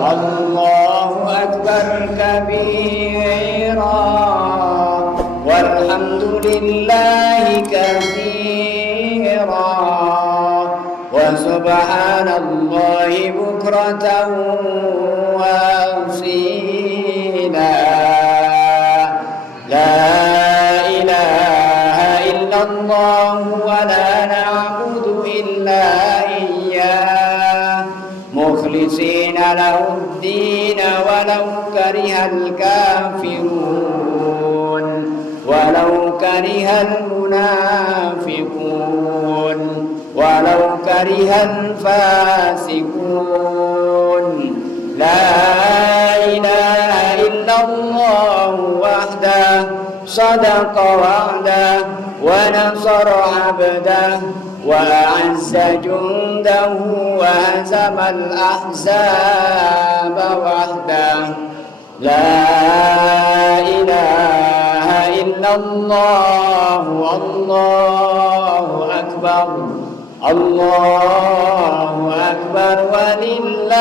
Allahu akbar kabira walhamdulillahi katsira wa subhanallahi bukratan wa asila. La ilaha illallah wa la na'budu illa iyyah mukhlisina lahuddin walau karihal kafirun walau karihal munafiqun walau karihal fasiqun. La ilaha illallah wahdah sadaqa wa'dah wa nasara 'abdah wa a'azza jundahu wa hazama al-ahzaba wahdah. La ilaha illallah wallahu akbar. Allahu akbar walillahil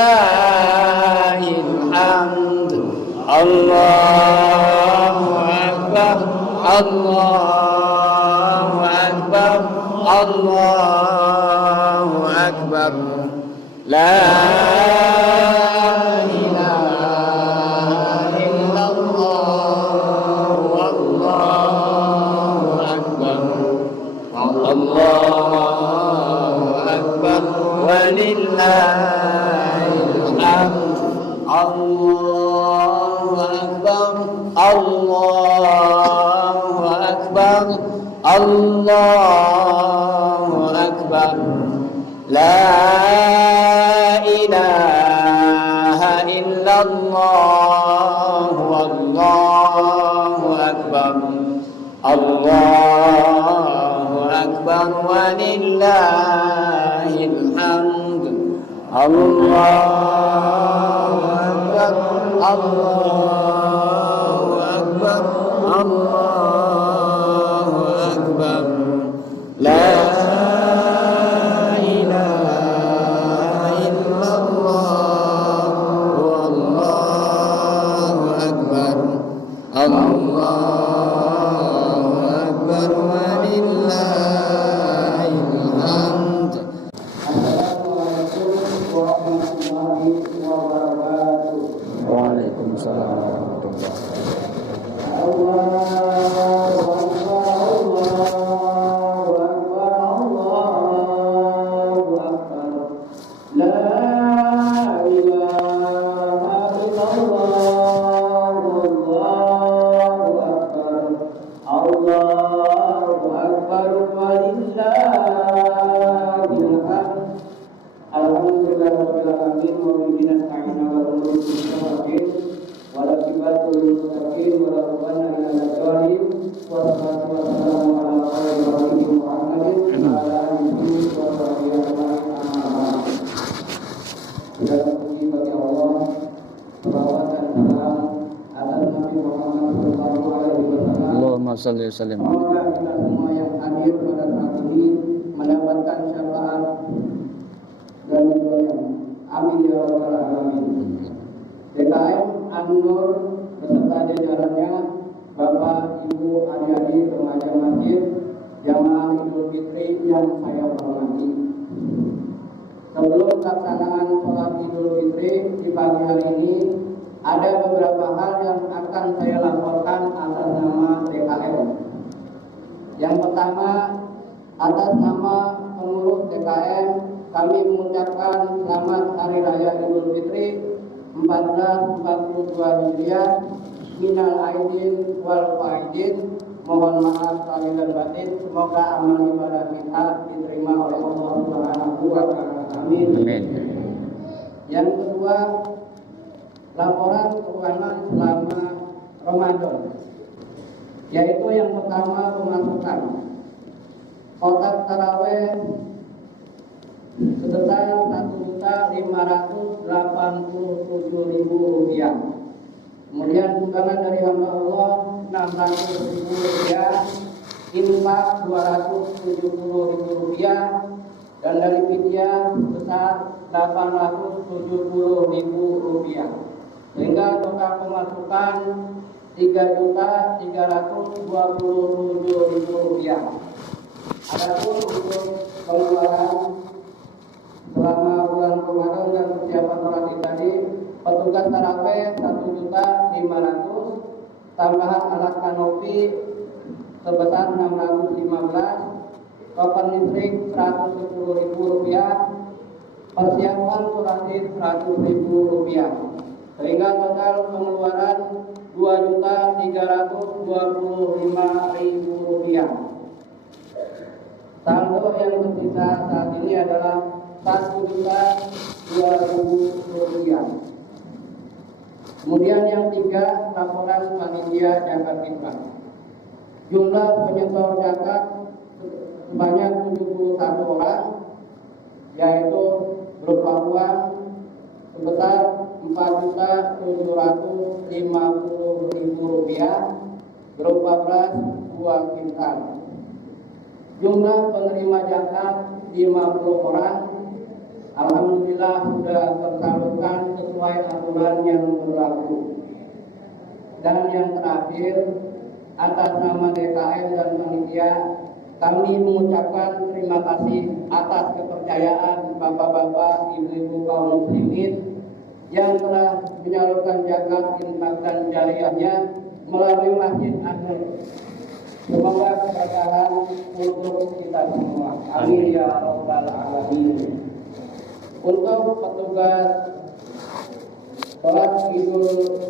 hamd. Allahu akbar. Allahu akbar. Allahu akbar. La ilaha illallah wallahu akbar. Allahu akbar walillahil hamd. Allahu akbar. Allahu akbar. Allahu akbar. La ilaha illallah wallahu akbar. Allahu akbar walillahil hamd. Allahu akbar. Allahu akbar. Allahu akbar. La ilaha illallah wallahu akbar. Allahu akbar walillahil hamd. Assalamualaikum warahmatullahi wabarakatuh. Waalaikumsalam warahmatullahi Allahumma shalli wa sallim. Semoga kita semua yang hadir pada saat ini mendapatkan syafaat dan ridhonya. Amin ya rabbal alamin. DKM An-Nur beserta jajarannya, Bapak, Ibu, adik-adik remaja masjid, jamaah Idul Fitri yang saya hormati. Sebelum pelaksanaan sholat Idul Fitri di pagi hari ini, ada beberapa hal yang akan saya laporkan atas nama DKM. Yang pertama, atas nama pengurus DKM, kami mengucapkan selamat Hari Raya Idul Fitri 1442 Hijriah. Minal aidin wal faidin. Mohon maaf lahir dan batin. Semoga amal ibadah kita diterima oleh Allah Subhanahu wa taala. Amin. Yang kedua, laporan keuangan selama Ramadan, yaitu yang pertama pemasukan kotak taraweh sebesar Rp1.587.000. Kemudian sumbangan dari hamba Allah Rp600.000, infak Rp270.000, rupiah, dan dari fidyah sebesar 870.000 rupiah, sehingga total pemasukan 3.327.000 rupiah. Adapun untuk pengeluaran selama bulan Ramadan dan persiapan sholat Id tadi, petugas tarawih 1.500.000, tambahan alat kanopi sebesar 615, token listrik 110.000 rupiah, persiapan sholat Id 100.000 rupiah, sehingga total pengeluaran 2.325.000 rupiah. Saldo yang tersisa saat ini adalah 1.200.000 rupiah. Kemudian yang tiga, laporan panitia zakat fitrah. Jumlah penyetor zakat sebanyak 71 orang, yaitu berupa uang sebesar 4.750.000 rupiah, berupa beras 2 kintal. Jumlah penerima zakat 50 orang. Alhamdulillah sudah tersalurkan sesuai aturan yang berlaku. Dan yang terakhir, atas nama DKM dan panitia, kami mengucapkan terima kasih atas kepercayaan bapak-bapak, ibu-ibu kaum muslimin yang telah menyalurkan zakat infak dan jariyahnya melalui Masjid An-Nur. Semoga keberkahan untuk kita semua. Amin ya rabbal alamin. Untuk petugas sholat Idul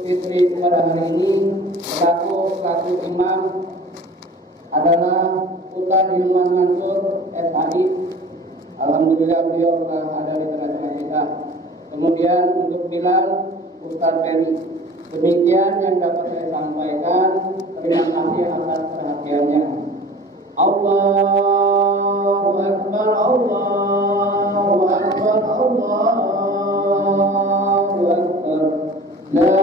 Fitri pada hari ini, selaku imam adalah Ustaz Hilman Mansur SHI. Alhamdulillah beliau telah ada di tengah-tengah kita. Kemudian untuk Bilal, Ustaz Ferry. Demikian yang dapat saya sampaikan. Terima kasih atas perhatiannya. Allahu Akbar, Allahu Akbar, Allahu Akbar. La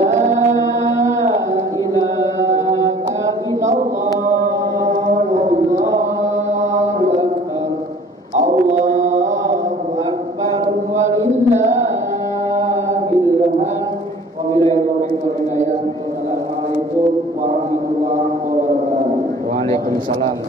ilaha illallah, Allahu Akbar, Allahu Akbar, walillahil hamd. Wabillahi taufiq wal hidayah. Wassalamualaikum warahmatullahi wabarakatuh. Waalaikumsalam.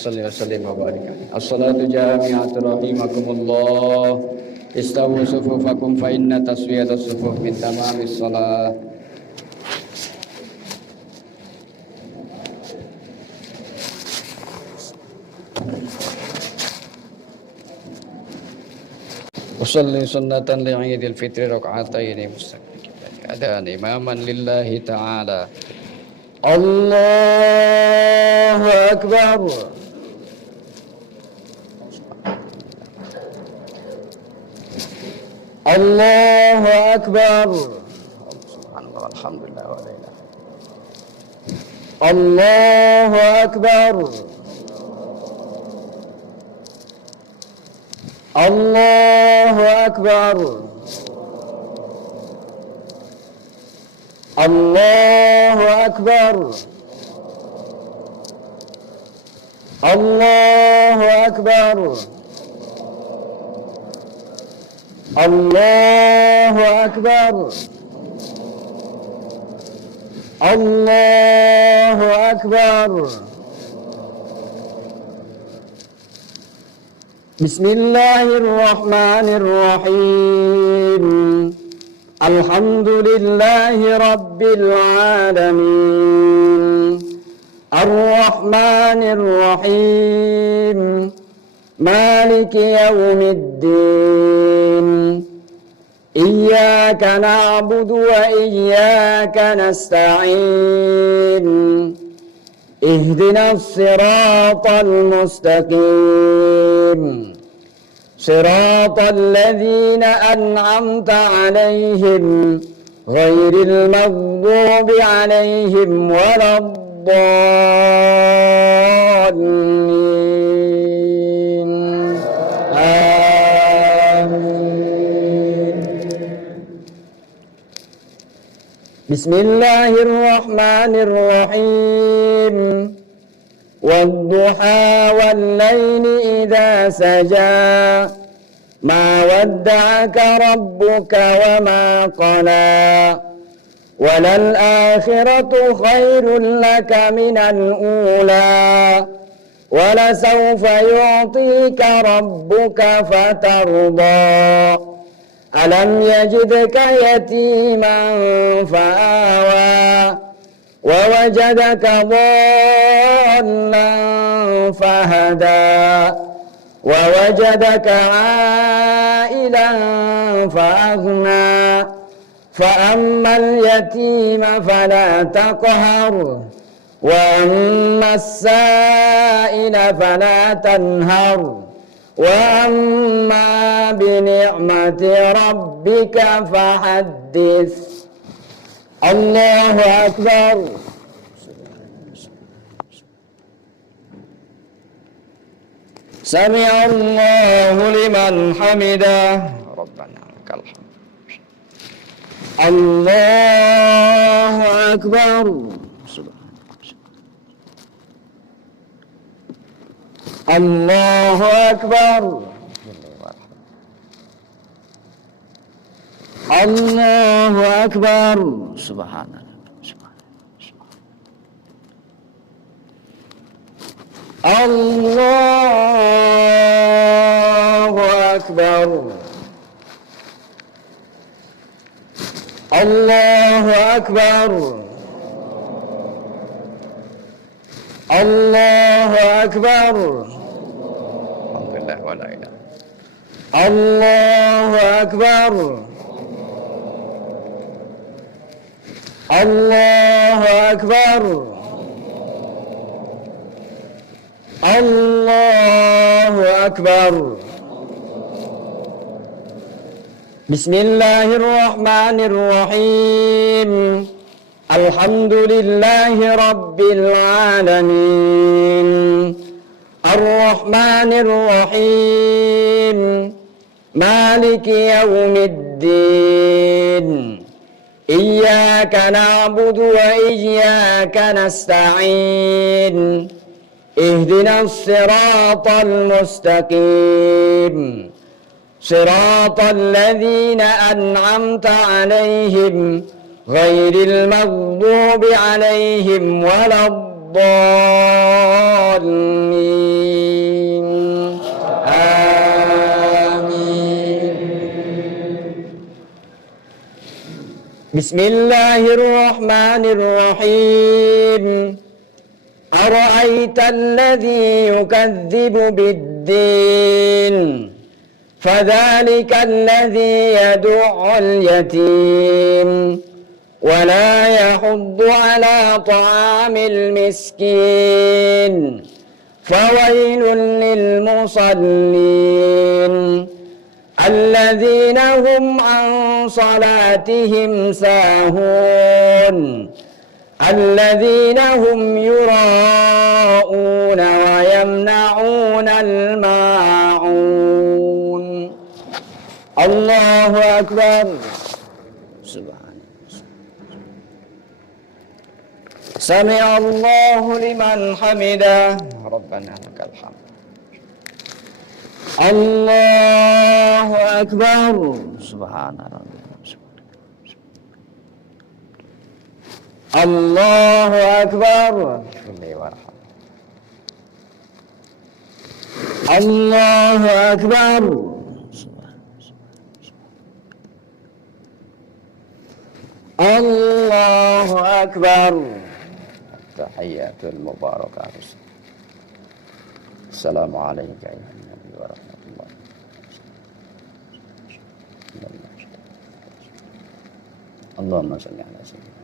Salli wa sallim wa barik. As-salatu jami'atu rahimakumullah. Istawu sufufakum fa inna taswiyata sufuf min tamamis salat. Usalli sunnatan li'idil fitri raka'ataini mustaqbil. Adhan imaman lillahi ta'ala. Allahu Akbar. Allahu Akbar. Subhanallah walhamdulillah wa la ilaha. Allahu Akbar. Allahu Akbar. Allahu Akbar. Allahu Akbar. Allahu Akbar. Allahu Akbar. Bismillahirrahmanirrahim. Alhamdulillahi Rabbil Alamin. Ar-Rahmanir-Rahim. Maliki yawmiddin. إياك نعبد وإياك نستعين اهدنا الصراط المستقيم صراط الذين أنعمت عليهم غير المغضوب عليهم ولا الضالين آمين. بسم الله الرحمن الرحيم والضحى والليل إذا سجى ما ودعك ربك وما قلى وللآخرة خير لك من الأولى ولسوف يعطيك ربك فترضى ألم يجدك يتيما فآوى ووجدك ضالا فهدى ووجدك عائلا فأغنى فأما اليتيم فلا تقهر وأما السائل فلا تنهر وأما بنعمة ربك فحدث. الله أكبر. سمع الله لمن حمده ربنا لك الحمد. الله أكبر. الله أكبر. الله أكبر. سبحان الله. الله أكبر. الله أكبر. الله أكبر. الحمد لله ولا إله. الله أكبر. الله أكبر. الله أكبر. بسم الله الرحمن الرحيم الحمد لله رب العالمين الرحمن الرحيم مالك يوم الدين إياك نعبد وإياك نستعين اهدنا الصراط المستقيم صراط الذين أنعمت عليهم غير المغضوب عليهم ولا الضالين آمين. بسم الله الرحمن الرحيم أرأيت الذي يكذب بالدين فذلك الذي يدع اليتيم ولا يحض على طعام المسكين فويل للمصلين الذين هم عن صلاتهم ساهون الذين هم يراءون ويمنعون الماعون. الله أكبر. سبحان الله. سمع الله لمن حمده ربنا لك الحمد. الله أكبر. سبحان ربي. الله أكبر. الله أكبر. الله أكبر. التحيات المباركات. السلام عليك أيها النبي ورحمة الله. Allahumma shalli ala sayyidina.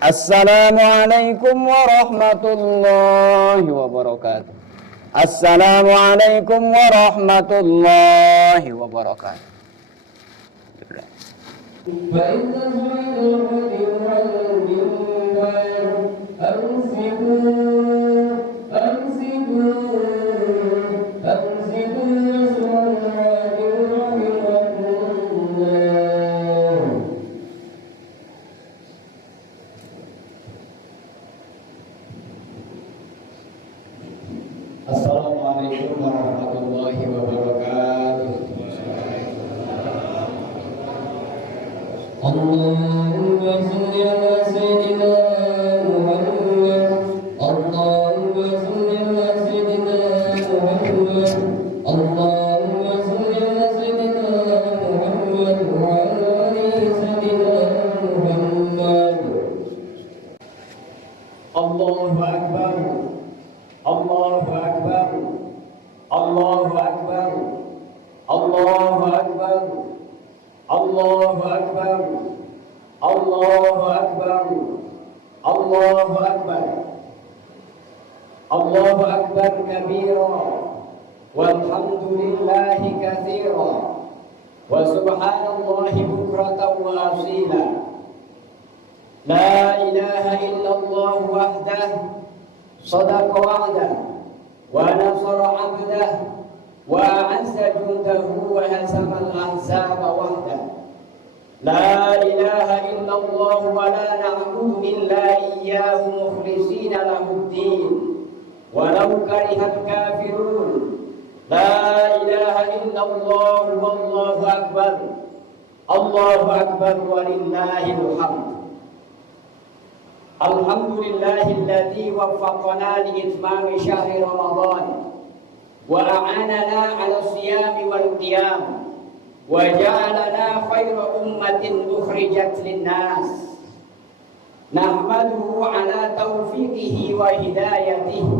Assalamualaikum warahmatullahi wabarakatuh. Assalamualaikum warahmatullahi wabarakatuh. Assalamualaikum warahmatullahi wabarakatuh. Allahumma shalli ala sayyidina Muhammad. Allahumma shalli ala sayyidina Muhammad. Allahumma shalli ala sayyidina Muhammad wa ala ali sayyidina Muhammad. Allahu akbar. Allahu akbar. Allahu akbar. Allahu akbar. Allahu akbar. Allahu akbar. Allahu akbar. Allahu akbar kabira walhamdulillahi katsira wa subhanallahi bukratan wa asila. La ilaha illallah wahdahu صدق وعده ونصر عبده وأعز جنده وهزم الأحزاب وحده. لا إله إلا الله ولا نعبد إلا إياه مخلصين له الدين ولو كره الكافرون. لا إله إلا الله والله أكبر. الله أكبر ولله الحمد. Alhamdulillahilladzi waffaqana liitmami syahri Ramadan wa a'anana 'ala siyami wal qiyam wa ja'alana khayra ummatin ukhrijat lin-nas. Nahmaduhu 'ala taufiqihi wa hidayatihi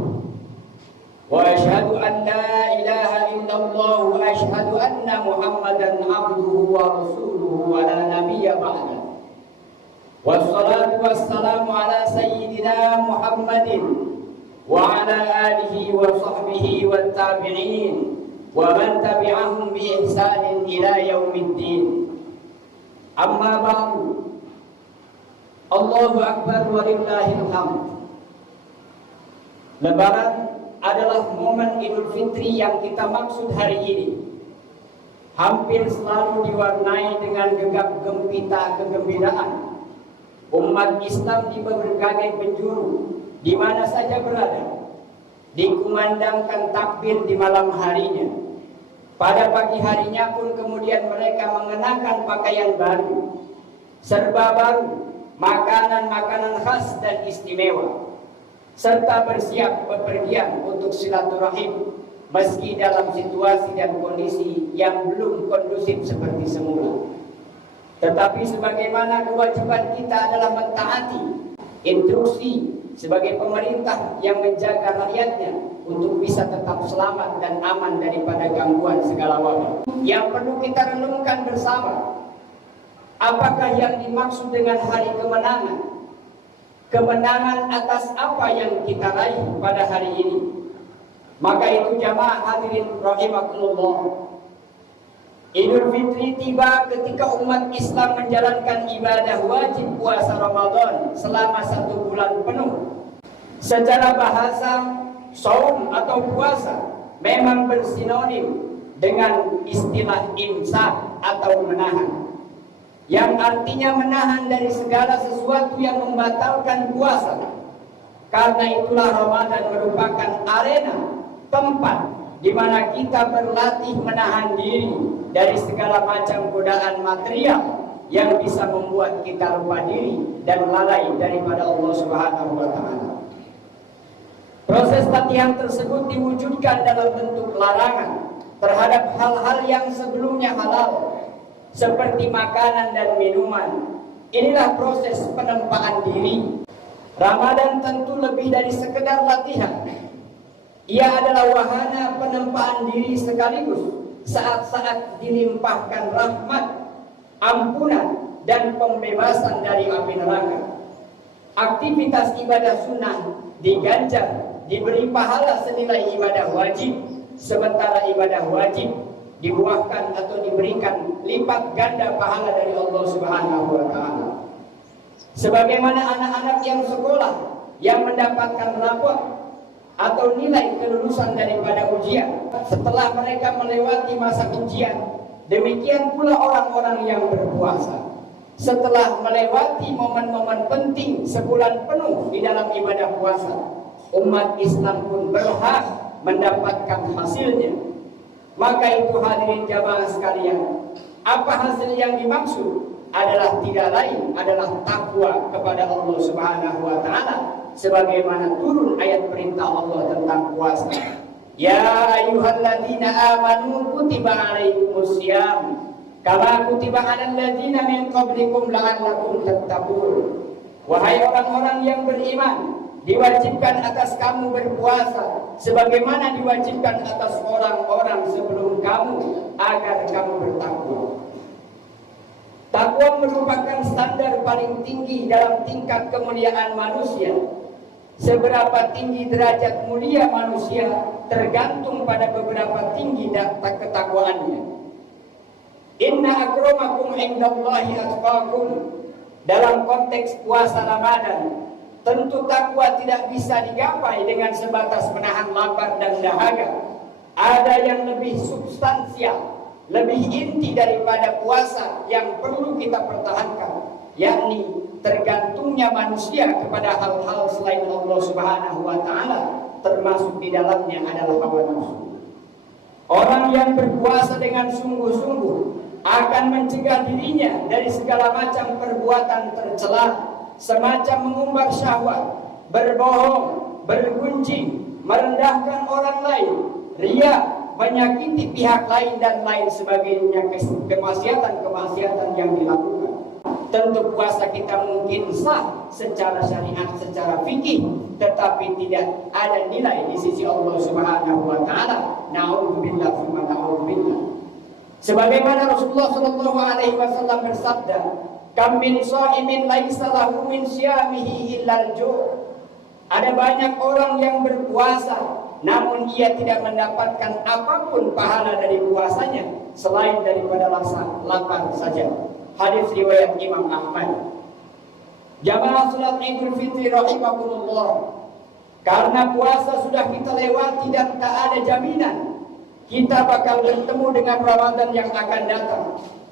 wa asyhadu an la ilaha illallah wa asyhadu anna Muhammadan 'abduhu wa rasuluhu wa la nabiyya ba'da. Wassalatu wassalamu ala sayyidina Muhammadin wa ala alihi wa sahbihi wa tabi'in wa man tabi'ahum bi ihsanin ila yaumiddin. Amma ba'du. Allahu akbar walillahil hamd. Lebaran adalah momen Idul Fitri yang kita maksud hari ini. Hampir selalu diwarnai dengan gegap gempita kegembiraan. Umat Islam di berbagai penjuru, di mana saja berada, dikumandangkan takbir di malam harinya. Pada pagi harinya pun kemudian mereka mengenakan pakaian baru, serba baru, makanan-makanan khas dan istimewa, serta bersiap bepergian untuk silaturahim meski dalam situasi dan kondisi yang belum kondusif seperti semula. Tetapi sebagaimana kewajiban kita adalah mentaati instruksi sebagai pemerintah yang menjaga rakyatnya untuk bisa tetap selamat dan aman daripada gangguan segala wabah. Yang perlu kita renungkan bersama, apakah yang dimaksud dengan hari kemenangan? Kemenangan atas apa yang kita raih pada hari ini? Maka itu jamaah hadirin rahimakumullah, Idul Fitri tiba ketika umat Islam menjalankan ibadah wajib puasa Ramadan selama 1 bulan penuh. Secara bahasa, saum atau puasa memang bersinonim dengan istilah imsak atau menahan, yang artinya menahan dari segala sesuatu yang membatalkan puasa. Karena itulah Ramadan merupakan arena, tempat di mana kita berlatih menahan diri dari segala macam godaan material yang bisa membuat kita lupa diri dan lalai daripada Allah Subhanahu wa taala. Proses latihan tersebut diwujudkan dalam bentuk larangan terhadap hal-hal yang sebelumnya halal, seperti makanan dan minuman. Inilah proses penempaan diri. Ramadan tentu lebih dari sekedar latihan. Ia adalah wahana penempaan diri sekaligus saat-saat dilimpahkan rahmat, ampunan, dan pembebasan dari api neraka. Aktivitas ibadah sunnah diganjar, diberi pahala senilai ibadah wajib, sementara ibadah wajib dibuahkan atau diberikan lipat ganda pahala dari Allah Subhanahu wa taala. Sebagaimana anak-anak yang sekolah yang mendapatkan rapot atau nilai kelulusan daripada ujian setelah mereka melewati masa ujian, demikian pula orang-orang yang berpuasa setelah melewati momen-momen penting sebulan penuh di dalam ibadah puasa, umat Islam pun berhak mendapatkan hasilnya. Maka itu hadirin jamaah sekalian, apa hasil yang dimaksud adalah tidak lain adalah takwa kepada Allah Subhanahu wa taala, sebagaimana turun ayat perintah Allah tentang puasa. Ya ayyuhalladzina amanu kutiba alaikumusiyam kama kutiba alal ladzina min qablikum la'allakum tattaqun. Wahai orang-orang yang beriman, diwajibkan atas kamu berpuasa sebagaimana diwajibkan atas orang-orang sebelum kamu agar kamu bertakwa. Takwa merupakan standar paling tinggi dalam tingkat kemuliaan manusia. Seberapa tinggi derajat mulia manusia tergantung pada beberapa tinggi ketakwaannya. Inna akramakum indallahi atqakum. Dalam konteks puasa Ramadan, tentu takwa tidak bisa digapai dengan sebatas menahan lapar dan dahaga. Ada yang lebih substansial, lebih inti daripada puasa yang perlu kita pertahankan, yakni tergantungnya manusia kepada hal-hal selain Allah Subhanahu wa taala, termasuk di dalamnya adalah hawa nafsu. Orang yang berpuasa dengan sungguh-sungguh akan mencegah dirinya dari segala macam perbuatan tercela, semacam mengumbar syahwat, berbohong, bergunjing, merendahkan orang lain, riya, menyakiti pihak lain dan lain sebagainya, kemaksiatan-kemaksiatan yang dilakukan. Tentu puasa kita mungkin sah secara syariat, secara fikih, tetapi tidak ada nilai di sisi Allah Subhanahu wa taala. Na'udzubillah tsumma na'udzubillah. Sebagaimana Rasulullah sallallahu alaihi wasallam bersabda, "Kam min sha'imin laisa lahu min syiyamihi illa al-ju'." Ada banyak orang yang berpuasa namun ia tidak mendapatkan apapun pahala dari puasanya selain daripada rasa lapar saja. Hadis riwayat Imam Ahmad. Jamaah salat Idul Fitri rahimakumullah. Karena puasa sudah kita lewati dan tak ada jaminan kita bakal bertemu dengan Ramadan yang akan datang.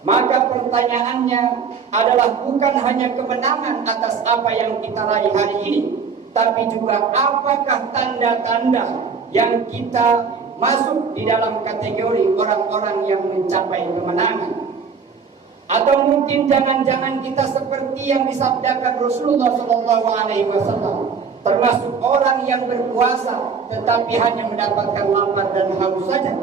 Maka pertanyaannya adalah bukan hanya kemenangan atas apa yang kita raih hari ini, tapi juga apakah tanda-tanda yang kita masuk di dalam kategori orang-orang yang mencapai kemenangan. Atau mungkin jangan-jangan kita seperti yang disabdakan Rasulullah SAW, termasuk orang yang berpuasa tetapi hanya mendapatkan lapar dan haus saja.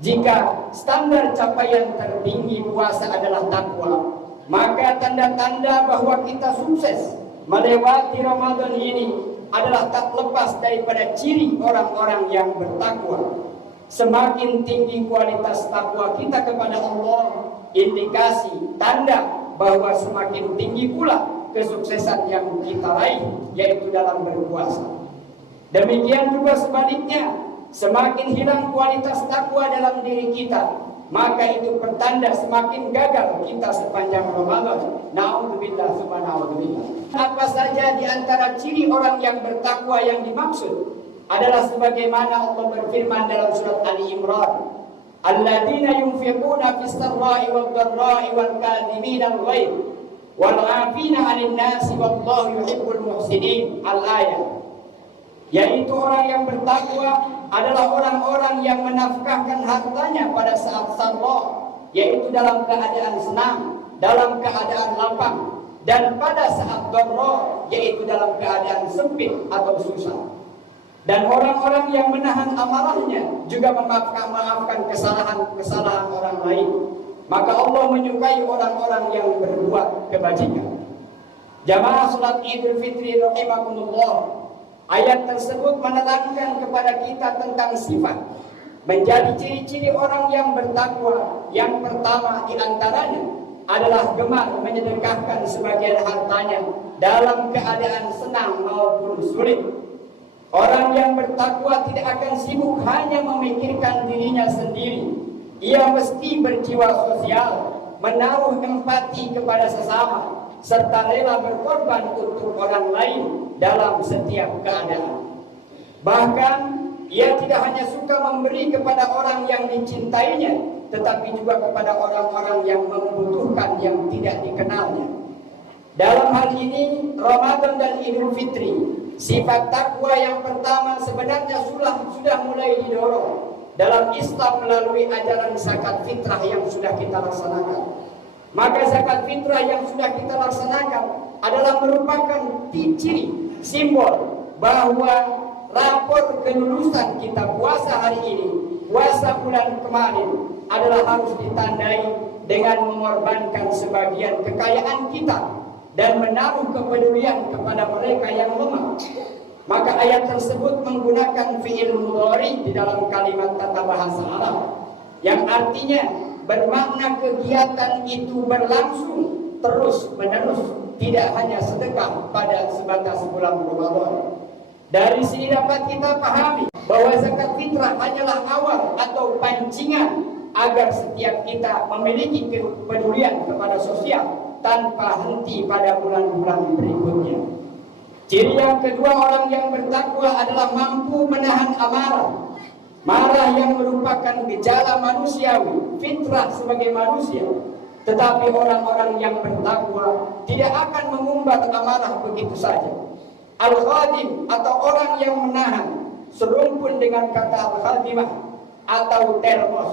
Jika standar capaian tertinggi puasa adalah takwa, maka tanda-tanda bahwa kita sukses melewati Ramadan ini adalah tak lepas daripada ciri orang-orang yang bertakwa. Semakin tinggi kualitas takwa kita kepada Allah, indikasi tanda bahwa semakin tinggi pula kesuksesan yang kita raih, yaitu dalam berpuasa. Demikian juga sebaliknya, semakin hilang kualitas takwa dalam diri kita, maka itu pertanda semakin gagal kita sepanjang Ramadan. Na'udzubillah tsumma na'udzubillah. Apa saja di antara ciri orang yang bertakwa yang dimaksud adalah sebagaimana Allah berfirman dalam surat Ali Imran, "Alladzina yunfiquna fis sarra'i wad dharra'i wal kadhimina al-ghaidh wal 'afina 'anil nasi wallahu yuhibbul muhsinin." Al-ayat. Yaitu orang yang bertakwa adalah orang-orang yang menafkahkan hartanya pada saat sarra, yaitu dalam keadaan senang, dalam keadaan lapang, dan pada saat dharra, yaitu dalam keadaan sempit atau susah. Dan orang-orang yang menahan amarahnya juga memaafkan kesalahan orang lain. Maka Allah menyukai orang-orang yang berbuat kebajikan. Jamaah salat Idul Fitri rahimakumullah. Ayat tersebut menerangkan kepada kita tentang sifat menjadi ciri-ciri orang yang bertakwa. Yang pertama di antaranya adalah gemar menyedekahkan sebagian hartanya dalam keadaan senang maupun sulit. Orang yang bertakwa tidak akan sibuk hanya memikirkan dirinya sendiri. Ia mesti berjiwa sosial, menaruh empati kepada sesama, serta rela berkorban untuk orang lain dalam setiap keadaan. Bahkan ia tidak hanya suka memberi kepada orang yang dicintainya, tetapi juga kepada orang-orang yang membutuhkan yang tidak dikenalnya. Dalam hal ini Ramadan dan Idul Fitri, sifat takwa yang pertama sebenarnya sudah mulai didorong dalam Islam melalui ajaran zakat fitrah yang sudah kita laksanakan. Maka zakat fitrah yang sudah kita laksanakan adalah merupakan ciri simbol bahwa rapor kelulusan kita puasa hari ini, puasa bulan kemarin adalah harus ditandai dengan mengorbankan sebagian kekayaan kita dan menaruh kepedulian kepada mereka yang lemah. Maka ayat tersebut menggunakan fi'il mudhari di dalam kalimat tata bahasa Arab yang artinya bermakna kegiatan itu berlangsung terus menerus, tidak hanya sedekah pada sebatas bulan Ramadan. Dari sini dapat kita pahami bahwa zakat fitrah hanyalah awal atau pancingan agar setiap kita memiliki kepedulian kepada sosial tanpa henti pada bulan-bulan berikutnya. Ciri yang kedua orang yang bertakwa adalah mampu menahan amarah. Marah yang merupakan gejala manusiawi, fitrah sebagai manusia. Tetapi orang-orang yang bertakwa tidak akan mengumbar amarah begitu saja. Al-Khadim atau orang yang menahan serumpun dengan kata Al-Khadimah atau termos.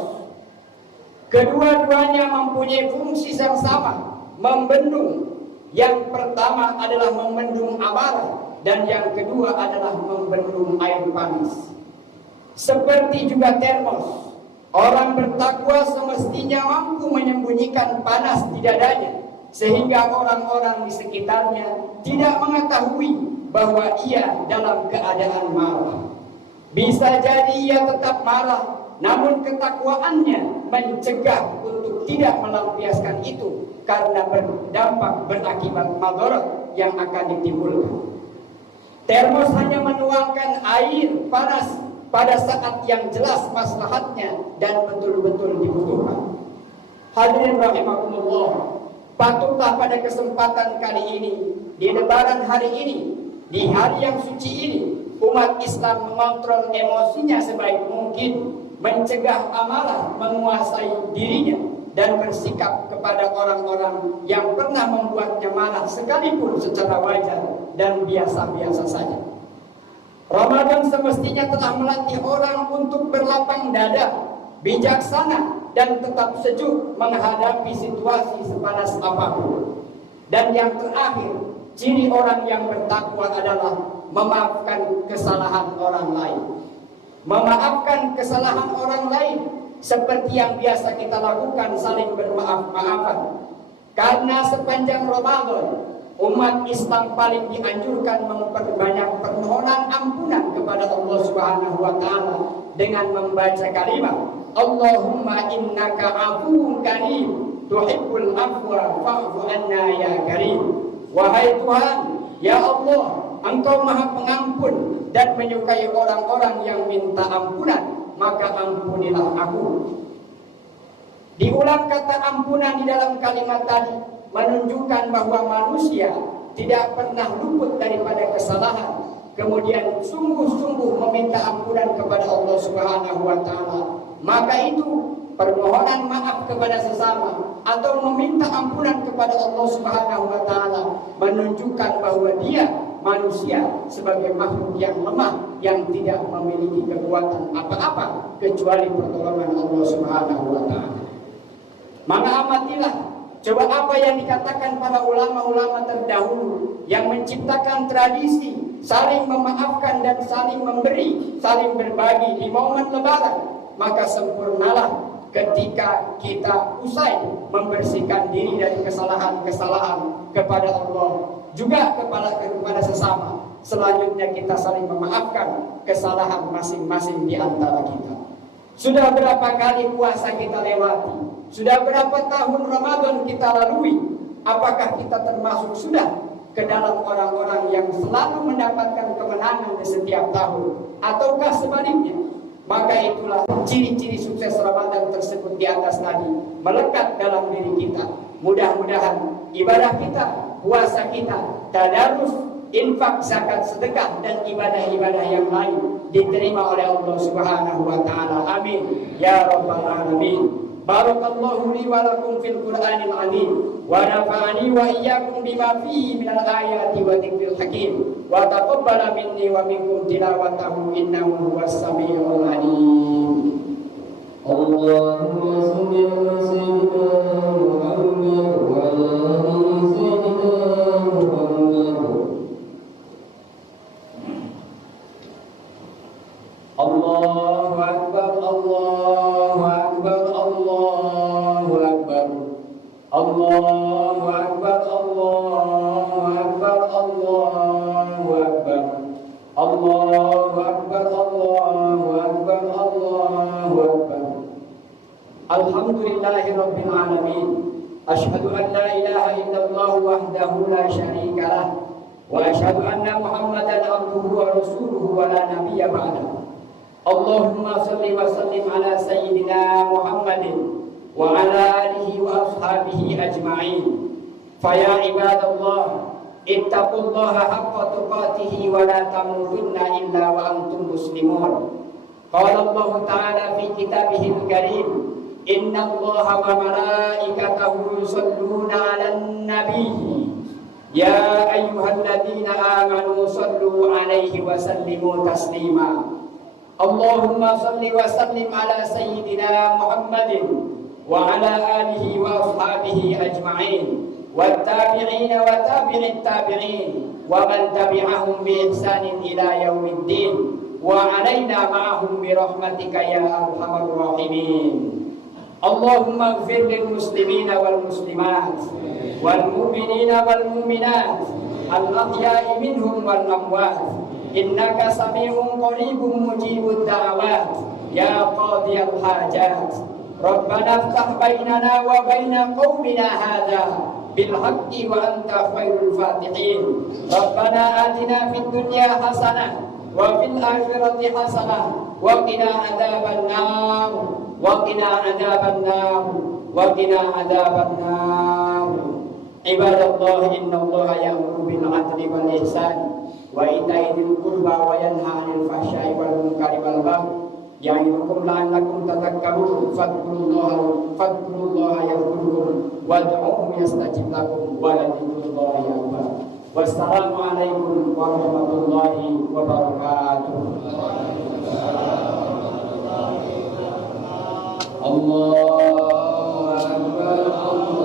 Kedua-duanya mempunyai fungsi yang sama, membendung. Yang pertama adalah membendung amarah dan yang kedua adalah membendung air panas. Seperti juga termos, orang bertakwa semestinya mampu menyembunyikan panas di dadanya, sehingga orang-orang di sekitarnya tidak mengetahui bahwa ia dalam keadaan marah. Bisa jadi ia tetap marah, namun ketakwaannya mencegah untuk tidak melampiaskan itu karena berdampak berakibat madarat yang akan ditimbulkan. Termos hanya menuangkan air panas pada saat yang jelas maslahatnya dan betul-betul dibutuhkan. Hadirin rahimakumullah, patutlah pada kesempatan kali ini, di lebaran hari ini, di hari yang suci ini, umat Islam mengontrol emosinya sebaik mungkin, mencegah amarah menguasai dirinya, dan bersikap kepada orang-orang yang pernah membuatnya marah sekalipun secara wajar dan biasa-biasa saja. Ramadan semestinya telah melatih orang untuk berlapang dada, bijaksana, dan tetap sejuk menghadapi situasi sepanas apapun. Dan yang terakhir, ciri orang yang bertakwa adalah memaafkan kesalahan orang lain. Memaafkan kesalahan orang lain seperti yang biasa kita lakukan, saling bermaaf-maafan. Karena sepanjang Ramadan, umat Islam paling dianjurkan memperbanyak permohonan ampunan kepada Allah Subhanahu wa taala dengan membaca kalimat Allahumma innaka afuwun karim tuhibbul afwa fa'fu anna ya karim. Wahai Tuhan, ya Allah, Engkau Maha Pengampun dan menyukai orang-orang yang minta ampunan, maka ampunilah aku. Diulang kata ampunan di dalam kalimat tadi menunjukkan bahwa manusia tidak pernah luput daripada kesalahan, kemudian sungguh-sungguh meminta ampunan kepada Allah Subhanahu wa taala. Maka itu permohonan maaf kepada sesama atau meminta ampunan kepada Allah Subhanahu wa taala menunjukkan bahwa dia manusia sebagai makhluk yang lemah yang tidak memiliki kekuatan apa-apa kecuali pertolongan Allah Subhanahu wa taala. Maka amatilah coba apa yang dikatakan para ulama-ulama terdahulu yang menciptakan tradisi saling memaafkan dan saling memberi, saling berbagi di momen lebaran. Maka sempurnalah ketika kita usai membersihkan diri dari kesalahan-kesalahan kepada Allah juga kepada sesama. Selanjutnya kita saling memaafkan kesalahan masing-masing di antara kita. Sudah berapa kali puasa kita lewati? Sudah berapa tahun Ramadan kita lalui? Apakah kita termasuk sudah ke dalam orang-orang yang selalu mendapatkan kemenangan di setiap tahun? Ataukah sebaliknya? Maka itulah ciri-ciri sukses Ramadan tersebut di atas tadi melekat dalam diri kita. Mudah-mudahan ibadah kita, puasa kita, tadarus, infak, zakat, sedekah, dan ibadah-ibadah yang lain diterima oleh Allah Subhanahu wa taala. Amin ya rabbal alamin. Barakallahu li wa lakum fil Qur'anil azim wa nafa'ani wa iyyakum bima fihi minal ayati wa dzikril hakim wa taqabbala minni wa minkum tilawatahu innahu huwas samiul alim. Allahumma shalli ala sayyidina Muhammad wa ala ali sayyidina Muhammad. Allahu akbar, Allahu akbar, Allahu akbar. Allahu akbar, Allahu akbar, Allahu akbar. Allahu akbar, Allahu akbar, Allahu akbar. Alhamdulillahi rabbil alamin. Asyhadu an la ilaha illallah wahdahu la syarika lah wa asyhadu anna Muhammadan abduhu wa rasuluhu wa la nabiyya ba'dahu. Allahumma salli wa sallim ala sayyidina Muhammadin wa ala alihi wa ashabihi ajma'in. Faya ibadallah, ittaqullaha haqqa tuqatihi wa la tamutunna illa wa antum muslimun. Qala Allah ta'ala fi kitabihil karim, inna Allaha wa malaikatahu yusalluna 'alan nabiy. Ya ayyuhalladzina amanu sallu 'alaihi wa sallimu taslima. Allahumma salli wa sallim ala sayyidina Muhammadin wa ala alihi wa ashabihi ajma'in wa tabi'ina wa tabi'it tabi'in wa man tabi'ahum bi ihsanin ila yaumiddin wa alaina ma'ahum bi rahmatika ya arhamar rahimin. Allahumma ighfir lil muslimina wal muslimat wal mu'minina wal mu'minat al ahya'i minhum wal amwat. Innaka sami'un qaribun mujibud da'awat ya qadiyal hajat. Rabbana iftah bainana wa baina qaumina hadza bil haqqi wa anta khairul fatihin. Rabbana atina fid dunya hasanah wa fil akhirati hasanah wa qina adzaban nar wa qina adzaban nar wa qina adzaban nar. Ibadallah, innallaha ya'muru bil 'adli wal ihsan wa ita'i dzil qurba wa yanha 'anil fahsya'i wal munkari wal baghi ya'idukum la'allakum tadhakkarun. Fadhkurullaha yadhkurkum wad'uuhu yastajib lakum wa ladhikrullahi akbar. Wassalamu alaikum warahmatullahi wabarakatuh. Allahu akbar, Allah